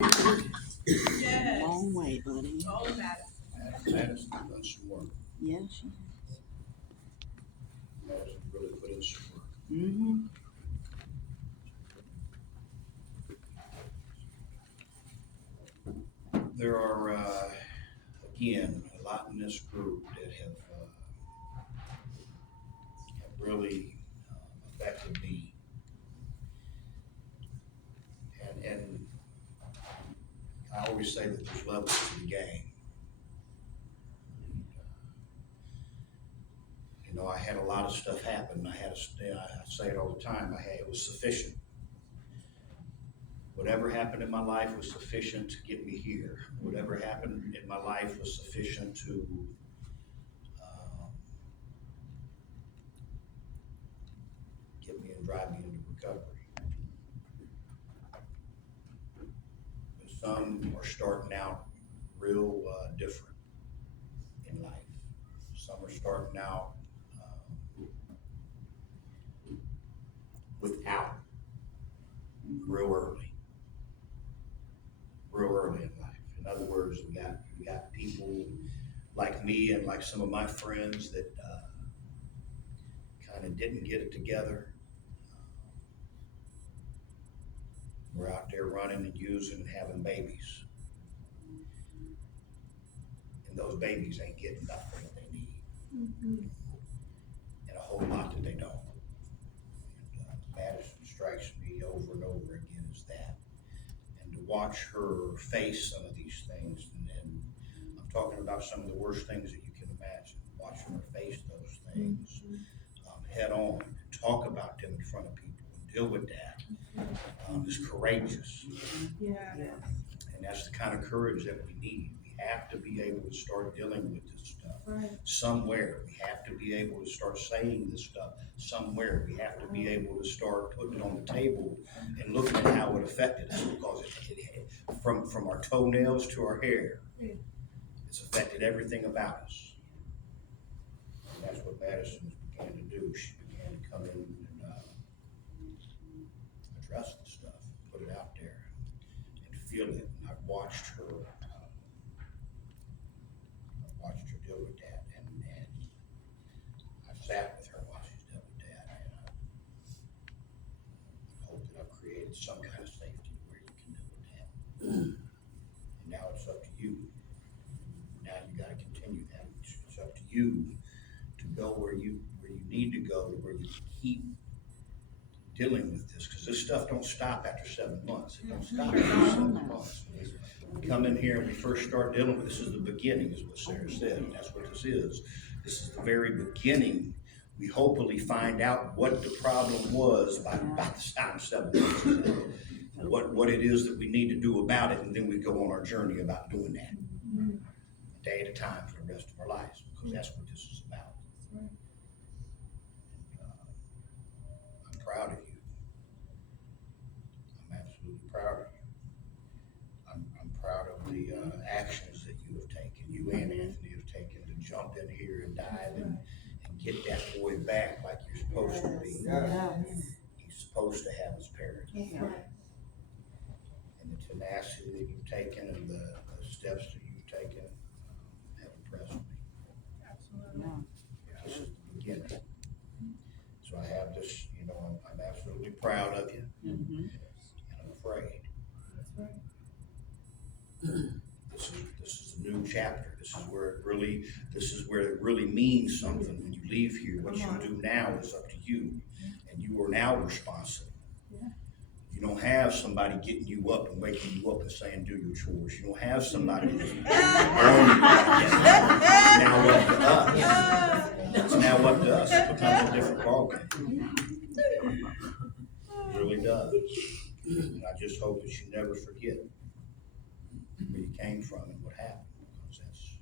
Yes. Long way, buddy. Oh, Maddie. Madison done some work. Yeah, she has. Madison really put in some work. Mm-hmm. There are, again, a lot in this group that have really affected me. And I always say that there's levels to the game. You know, I had a lot of stuff happen. I say it all the time. It was sufficient. Whatever happened in my life was sufficient to get me here. Whatever happened in my life was sufficient to get me and drive me into recovery. But some are starting out real different in life. Some are starting out without real early in life. In other words, we got people like me and like some of my friends that kind of didn't get it together. We're out there running and using and having babies. And those babies ain't getting nothing that they need. Mm-hmm. And a whole lot that they don't. And Madison strikes me over and over again as that. And to watch her face some of these things, and I'm talking about some of the worst things that you can imagine, watching her face those things head on, and talk about them in front of people and deal with that is courageous. Yeah. And that's the kind of courage that we need. We have to be able to start dealing with this stuff somewhere. We have to be able to start saying this stuff somewhere. We have to be able to start putting it on the table and looking at how it affected us, because it from our toenails to our hair, it's affected everything about us. And that's what Madison began to do. She began to come in and address the stuff, put it out there, and feel it. And I've watched her deal with that, and I've sat with her while she's dealt with that, and I hope that I've created some kind of safety where you can deal with that. And now it's up to you. Now you got to continue that. It's up to you to go where you need to go, where you can keep dealing with this, because this stuff don't stop after 7 months. It don't stop after 7 months. We come in here and we first start dealing with this is the beginning, is what Sarah said, and that's what this is. This is the very beginning. We hopefully find out what the problem was by the time 7 months is out, and what it is that we need to do about it, and then we go on our journey about doing that, a day at a time for the rest of our lives, because that's what this is about. I'm proud of you. I'm absolutely proud of you. I'm proud of the actions that you have taken, you and Anthony have taken, to jump in here and dive and get that boy back like you're supposed to be. He's supposed to have his parents. And the tenacity that you've taken and the steps that you've taken have impressed me. Absolutely. This is the beginning. So I have this, I'm absolutely proud of you, and I'm afraid. That's right. This is a new chapter. This is where it really means something when you leave here. What you do now is up to you, and you are now responsible. Yeah. You don't have somebody getting you up and waking you up and saying, do your chores. You don't have somebody that's It's now up to us. It's now up to us. It becomes a different ballgame. It really does. And I just hope that you never forget where you came from and what happened, because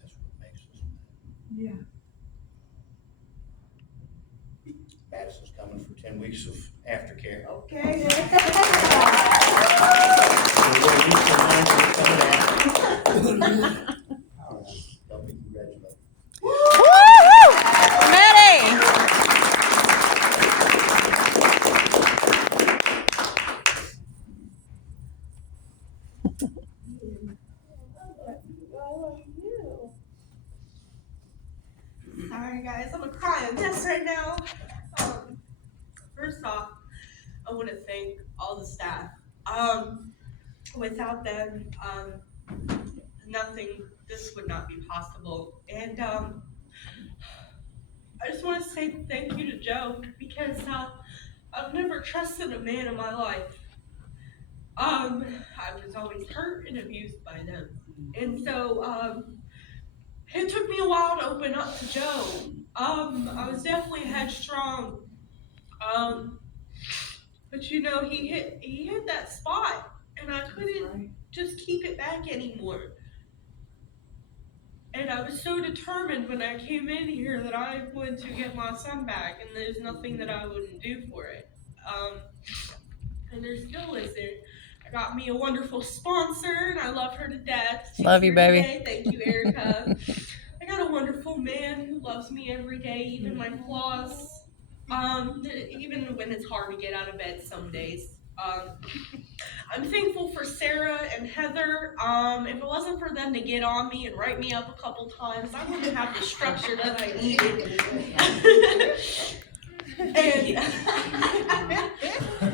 that's what makes us. Yeah. Madison's coming for 10 weeks of aftercare. Okay. Help me congratulate. Maddie! Sorry guys, I'm a crying mess right now. First off, I want to thank all the staff. Without them, nothing, this would not be possible. And I just want to say thank you to Joe because I've never trusted a man in my life. I was always hurt and abused by them. And so it took me a while to open up to Joe. I was definitely headstrong. But you know, he hit that spot and I couldn't just keep it back anymore. And I was so determined when I came in here that I wanted to get my son back, and there's nothing that I wouldn't do for it. And there still isn't. I got me a wonderful sponsor, and I love her to death. She's Love you, baby. Today. Thank you, Erica. I got a wonderful man who loves me every day, even my flaws. Even when it's hard to get out of bed some days. I'm thankful for Sarah and Heather. If it wasn't for them to get on me and write me up a couple times, I wouldn't have the structure that I needed. And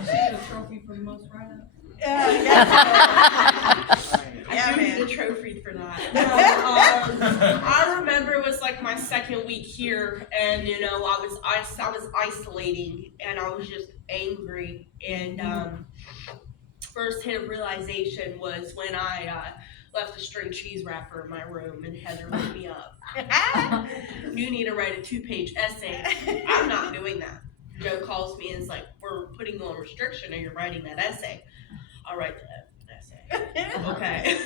She had a trophy for the most write-ups. I do need a trophy for that. I remember it was like my second week here, and you know I was isolating, and I was just angry. And first hit of realization was when I left a string cheese wrapper in my room, and Heather woke me up. You need to write a 2-page essay. I'm not doing that. Joe calls me and is like, "We're putting you on restriction, and you're writing that essay." I'll write that essay. Okay.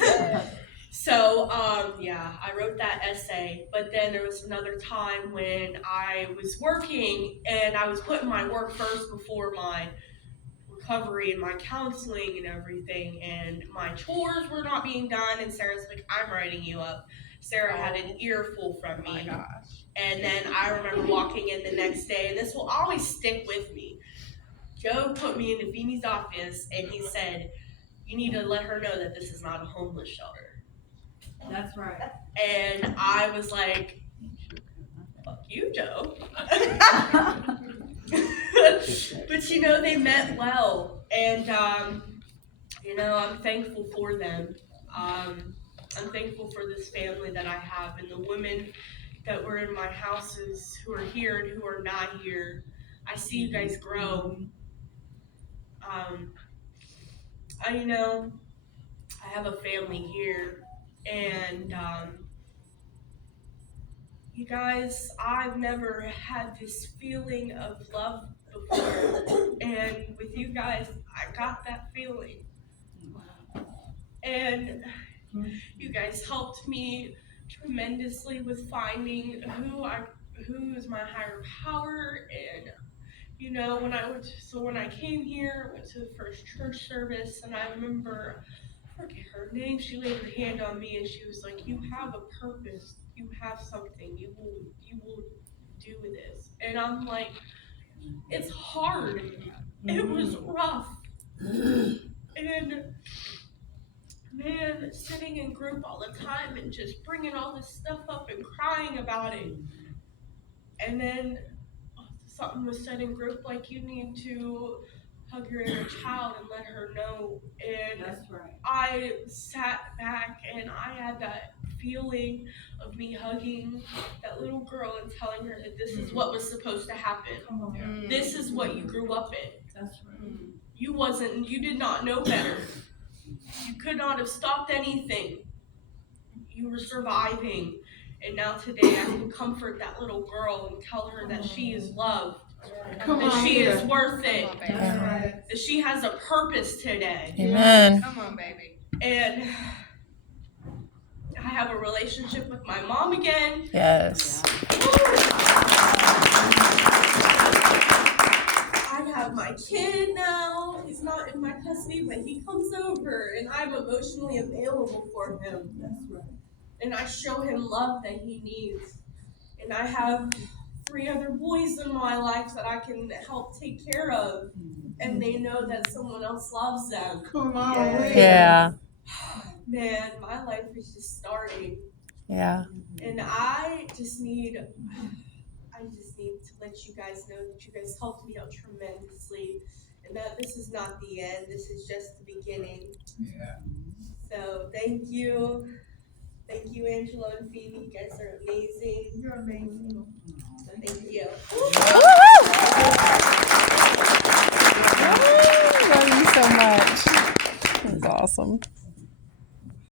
So, I wrote that essay, but then there was another time when I was working and I was putting my work first before my recovery and my counseling and everything, and my chores were not being done, and Sarah's like, "I'm writing you up." Sarah had an earful from me. Oh my gosh. And then I remember walking in the next day, and this will always stick with me. Joe put me into Beanie's office, and he said, "You need to let her know that this is not a homeless shelter." That's right. And I was like, "Fuck you, Joe." But you know, they meant well, and you know, I'm thankful for them. I'm thankful for this family that I have, and the women that were in my houses who are here and who are not here. I see you guys grow. I have a family here, and you guys, I've never had this feeling of love before, and with you guys, I got that feeling. And you guys helped me tremendously with finding who is my higher power. And you know, when I came here, I went to the first church service, and I remember, I forget her name, she laid her hand on me and she was like, "You have a purpose, you have something, you will do this." And I'm like, it's hard, it was rough. And man, sitting in group all the time and just bringing all this stuff up and crying about it. And then something was said in group like, "You need to hug your inner child and let her know." And That's right. I sat back and I had that feeling of me hugging that little girl and telling her that this is what was supposed to happen. Come on. This is what you grew up in. That's right. You did not know better. You could not have stopped anything. You were surviving. And now today I can comfort that little girl and tell her that she is loved. That she is worth it. That's right. That she has a purpose today. Amen. Come on, baby. And I have a relationship with my mom again. Yes. I have my kid now. He's not in my custody, but he comes over and I'm emotionally available for him. That's right. And I show him love that he needs. And I have 3 other boys in my life that I can help take care of. And they know that someone else loves them. Come on. Yeah. man, my life is just starting. Yeah. And I just need to let you guys know that you guys helped me out tremendously, and that this is not the end. This is just the beginning. Yeah. So thank you, Angela and Phoebe. You guys are amazing. You're amazing. So thank you. Love you so much. That's awesome.